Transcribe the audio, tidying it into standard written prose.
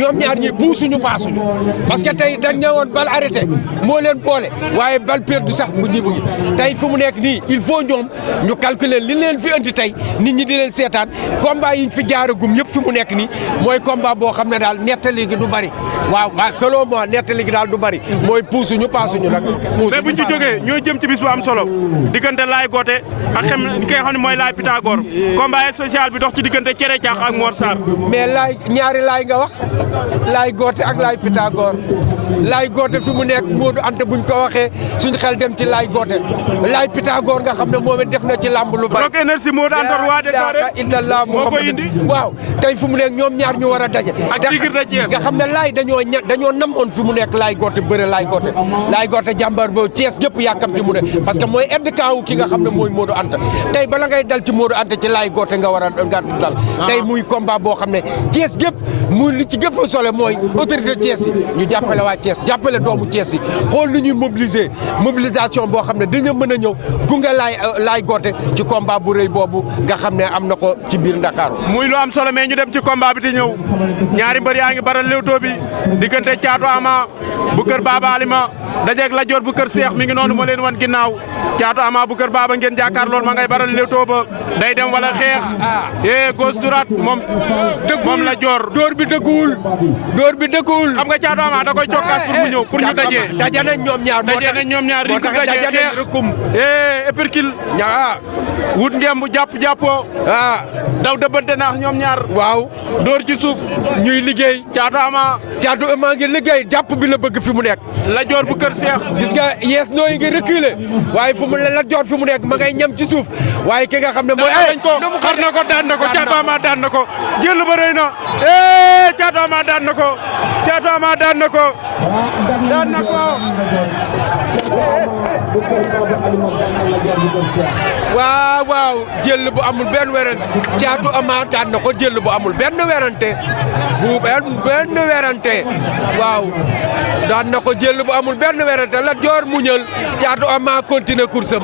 ñoom ñaar ñi puusuñu paasuñu parce que tey dañ ne woon bal arrêté moo leen boole waaye bal perdu sax bu niveau gi tey fu mu nekk nii il faut ñoom ñu calculer li leen fi andi tey nit ñi di leen seetaan combat yi ñu fi jaaragum yëpp fi mu nekk nii mooy combat boo xam ne daal nettali gi du bari waaw selon moi nettali gi daal du bari mooy puusuñu paasuñu nag. mais buñ ci jógee ñoo jëm ci bis bu am solo diggante Laye Gothé ak ki nga xam ne mooy Laye Pythagore combat spécial bi dox ci diggante Cere Caax ak Mor Sarr. mais Laye ñaari Laye nga wax Laye Gothé ak Laye Pythagore Laye Gothé fi mu nekk Modou Anta buñ ko waxee suñ xel dem ci Laye Gothé Laye Pythagore nga xam ne moom it def na ci làmb lu bari. Rock Énergie Modou Anta roi des arènes illallah moo ko indi waaw tey fi mu nekk ñoom ñaar ñu war a daje. ak Tigre de Thiès nga xam ne Laye dañoo namoon fi mu nekk Laye Gothé bëre Laye Gothé jàmbar boobu Thiès gépp yàkkamti mu ne parce que mooy aide camp ki nga xam ne mooy Modou Anta tey bala ngay dal ci Modou Anta ci Laye Gothé nga war a dal tey muy combat boo xam ne Thiès gépp muy li ci gépp solo mooy autorité Thiès yi ñu jàppale waa Thiès jàppale doomu Thiès yi xool nu ñuy mobilisation boo xam ne dañu mën a ñëw gunge Laye Gothé ci combat bu rëy boobu nga xam ne am na ko ci biir Ndakaaru muy lu am solo mais ñu dem ci combat bi di ñëw ñaari mbër yaa ngi baral léewtoo bi diggante Thiatou Ama bu kër Baba Alima dajeeg Lat Dior bu kër Seex mi ngi noonu moo leen wan ginnaaw Thiatou Ama bu kër Baba ngeen jàkkaar lool ma ngay baral léewtoo ba day dem wala xeex gauche droite moom Lat Dior dóor bi dëgguwul xam nga Thiatou Ama da koy jokkaas pour mu ñëw pour ñu dajee daje nañ ñoom ñaar riñ ko dajee xeex épercule wut ngemb jàppoo daw dëbbante naax ñoom ñaar waaw dóor ci suuf ñuy liggéey Thiatou Ama ngi liggéey jàpp bi la bëgg fi mu nekk Lat Dior bu kër Seex gis nga yees nooyi ngi reculer waaye fu mu Lat Dior fi mu nekk ma ngay ñam ci suuf waaye ki nga xam ne mooy xar na ko daan na ko Thiatou Ama daan na ko jël ba rëy na Thiatou Ama daan na ko waaw jël bu amul benn werante Thiatou Ama daan na ko jël bu amul benn werante waaw daan na ko jël bu amul benn werante Lat Dior muñal Thiatou Ama continuer course am